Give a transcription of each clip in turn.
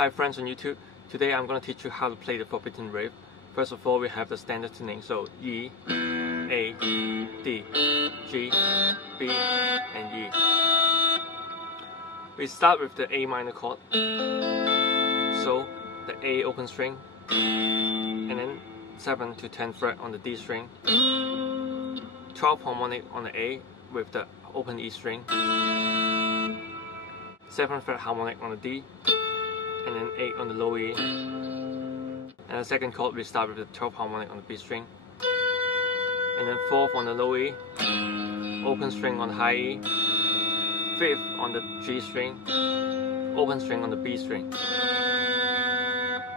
Hi friends on YouTube, today I'm going to teach you how to play the forbidden riff. First of all, we have the standard tuning, so E, A, D, G, B, and E. We start with the A minor chord, so the A open string, and then 7 to 10 fret on the D string, 12 harmonic on the A with the open E string, 7 fret harmonic on the D, and then 8 on the low E. And the second chord we start with the 12 harmonic on the B string, and then 4th on the low E, open string on the high E, 5th on the G string, open string on the B string,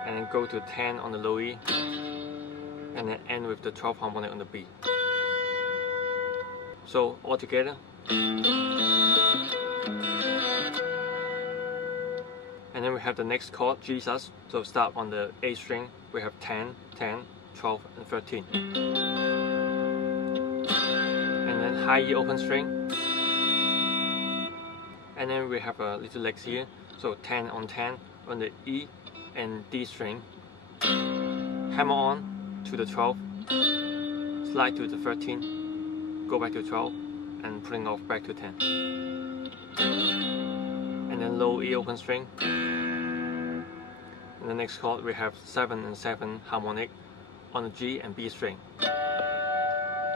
and then go to 10 on the low E, and then end with the 12 harmonic on the B. So all together. And then we have the next chord, G sus. So start on the A string, we have 10, 10, 12, and 13. And then high E open string. And then we have a little legs here, so 10 on the E and D string. Hammer on to the 12, slide to the 13, go back to 12, and putting off back to 10. And then low E open string. In the next chord we have 7 and 7 harmonic on the G and B string.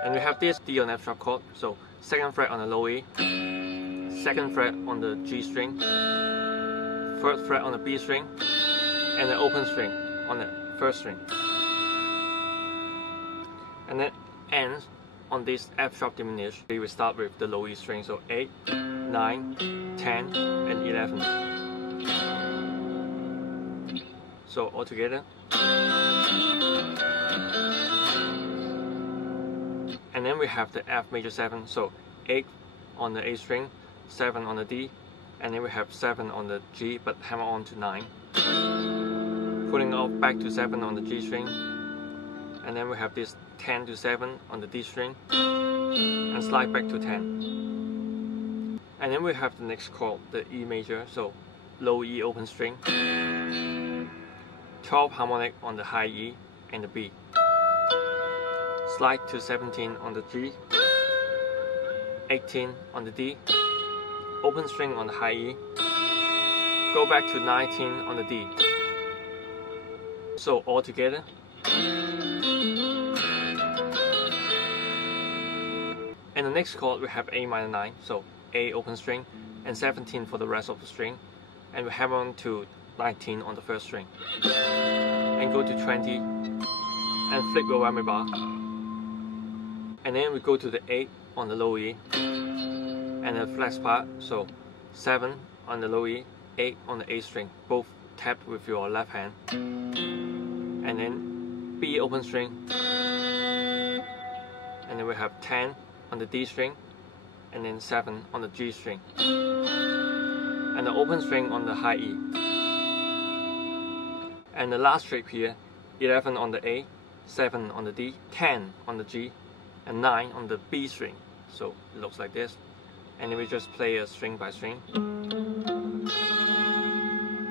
And we have this D on F sharp chord, so 2nd fret on the low E, 2nd fret on the G string, 3rd fret on the B string, and the open string on the 1st string. And then ends on this F sharp diminished. We will start with the low E string, so 8, 9, 10, and 11. So all together. And then we have the F major 7, so 8 on the A string, 7 on the D, and then we have 7 on the G, but hammer on to 9. Putting off back to 7 on the G string, and then we have this 10 to 7 on the D string, and slide back to 10. And then we have the next chord, the E major, so low E open string, 12 harmonic on the high E and the B, slide to 17 on the G, 18 on the D, open string on the high E, go back to 19 on the D. So all together. And the next chord we have A minor 9, so A open string, and 17 for the rest of the string, and we hammer on to 19 on the 1st string, and go to 20, and flip your whammy bar, and then we go to the 8 on the low E, and the flex part, so 7 on the low E, 8 on the A string, both tapped with your left hand, and then B open string, and then we have 10 on the D string, and then 7 on the G string, and the open string on the high E. And the last shape here, 11 on the A, 7 on the D, 10 on the G, and 9 on the B string. So it looks like this. And then we just play a string by string,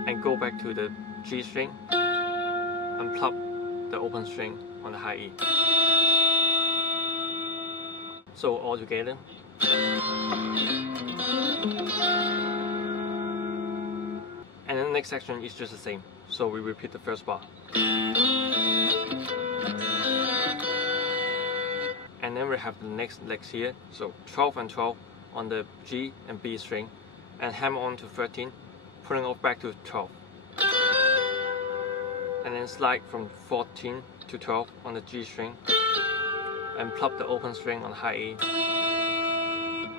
and go back to the G string, and plug the open string on the high E. So all together. And then the next section is just the same. So we repeat the first bar. And then we have the next legs here. So 12 and 12 on the G and B string, and hammer on to 13, putting off back to 12. And then slide from 14 to 12 on the G string, and plug the open string on high E.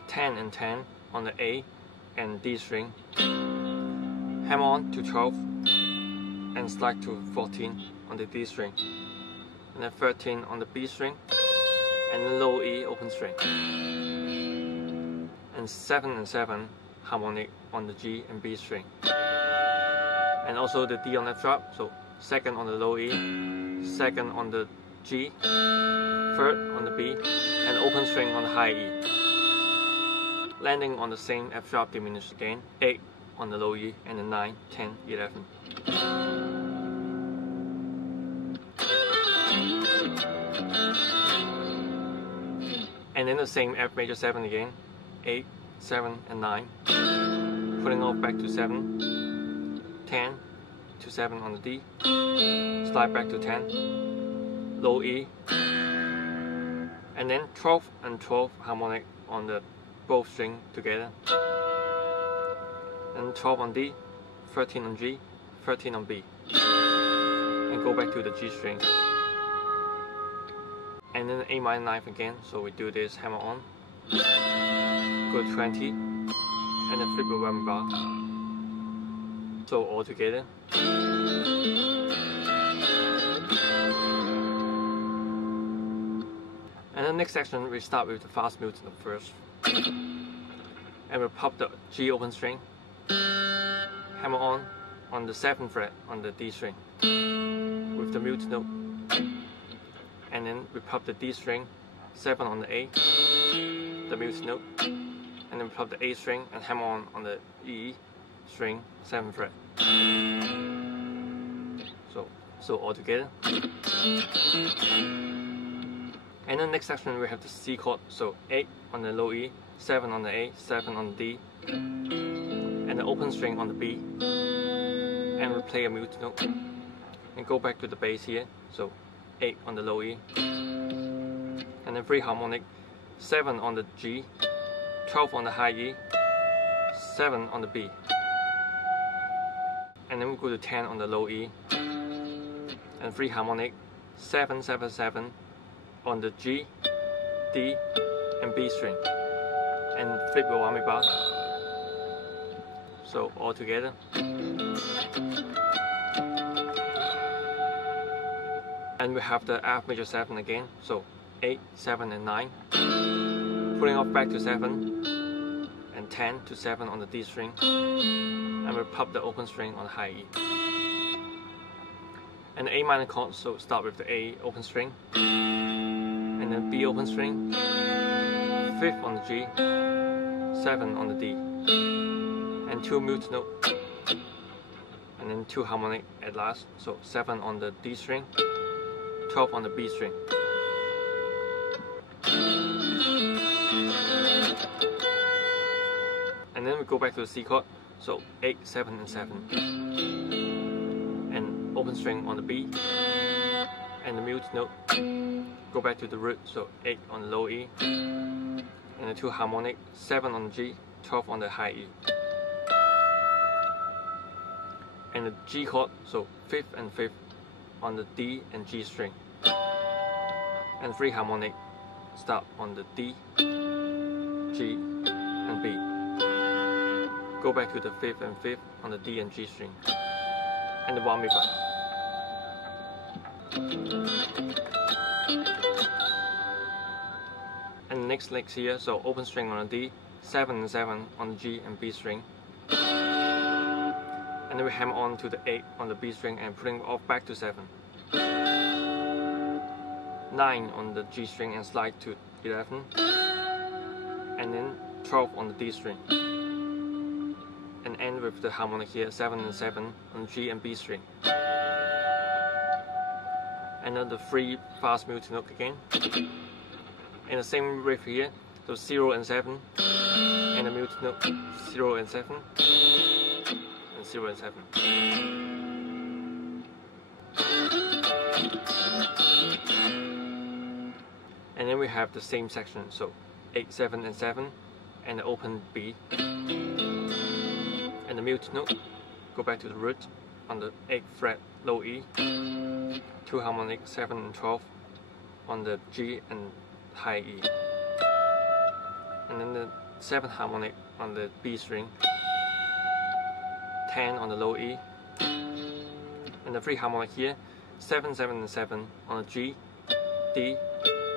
10 and 10 on the A and D string, hammer on to 12, and slide to 14 on the D string, and then 13 on the B string, and then low E open string, and 7 and 7 harmonic on the G and B string, and also the D on F sharp, so 2nd on the low E, 2nd on the G, 3rd on the B, and open string on the high E, landing on the same F sharp diminished again, 8 on the low E, and then 9, 10, 11. And then the same F major 7 again, 8, 7, and 9. Putting off back to 7, 10 to 7 on the D, slide back to 10, low E, and then 12 and 12 harmonic on the both string together, and 12 on D, 13 on G, 13 on B, and go back to the G string, and then A minor 9 again. So we do this hammer on, go to 20, and then flip the whammy bar. So all together. And the next section we start with the fast muted first, and we'll pop the G open string, hammer on the 7th fret on the D string with the mute note, and then we pop the D string 7 on the A, the mute note, and then we pop the A string and hammer on the E string 7th fret. So all together. And the next section we have the C chord, so 8 on the low E, 7 on the A, 7 on the D, and the open string on the B, and we play a mute note, and go back to the bass here, so 8 on the low E, and then 3 harmonic, 7 on the G, 12 on the high E, 7 on the B, and then we go to 10 on the low E, and 3 harmonic, 7, 7, 7 on the G, D, and B string, and flip the whammy bar. So all together. And we have the F major 7 again, so 8, 7, and 9. Putting off back to 7, and 10 to 7 on the D string, and we pop the open string on the high E. And the A minor chord, so start with the A open string, and then B open string, 5th on the G, 7 on the D, and 2 mute note, and then 2 harmonic at last, so 7 on the D string, 12 on the B string. And then we go back to the C chord, so 8, 7, and 7, and open string on the B, and the mute note, go back to the root, so 8 on the low E, and the 2 harmonic, 7 on the G, 12 on the high E, and the G chord, so 5th and 5th on the D and G string, and 3 harmonic, start on the D, G, and B, go back to the 5th and 5th on the D and G string, and the whammy bar. And the next licks here, so open string on the D, 7 and 7 on the G and B string, and then we hammer on to the 8 on the B string and putting off back to 7, 9 on the G string and slide to 11, and then 12 on the D string, and end with the harmonic here, 7 and 7 on G and B string, and then the 3 fast mute note again, and the same riff here, so 0 and 7, and the mute note 0 and 7, and 0 and 7. And then we have the same section, so 8, 7, and 7, and the open B, and the mute note, go back to the root on the 8th fret low E, 2 harmonic, 7 and 12 on the G and high E, and then the 7th harmonic on the B string, 10 on the low E, and the 3 harmonic here, 7, 7, and 7 on the G, D,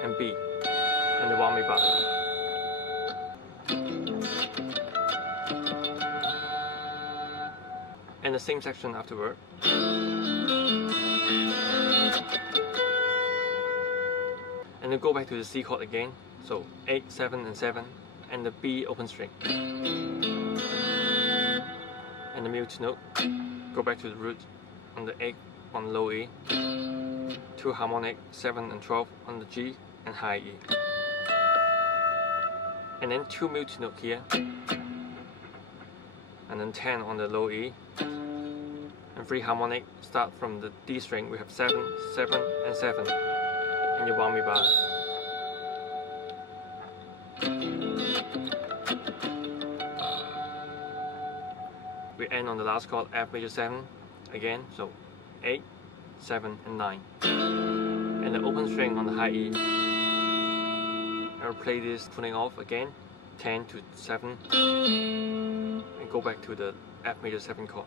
and B, and the whammy bar. And the same section afterward. And then go back to the C chord again, so 8, 7, and 7, and the B open string. and the mute note, go back to the root on the 8 on low E, 2 harmonic 7 and 12 on the G and high E, and then 2 mute note here, and then 10 on the low E, and 3 harmonic start from the D string. We have 7, 7 and 7 in your whammy bar. We end on the last chord F major 7 again, so 8, 7 and 9. And the open string on the high E, I'll play this tuning off again, 10 to 7, and go back to the F major 7 chord.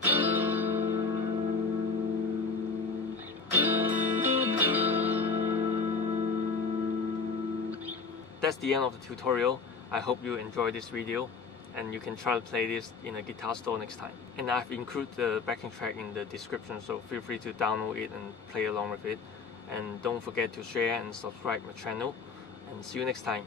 That's the end of the tutorial. I hope you enjoyed this video, and you can try to play this in a guitar store next time. And I've included the backing track in the description, so feel free to download it and play along with it. And don't forget to share and subscribe my channel, and see you next time.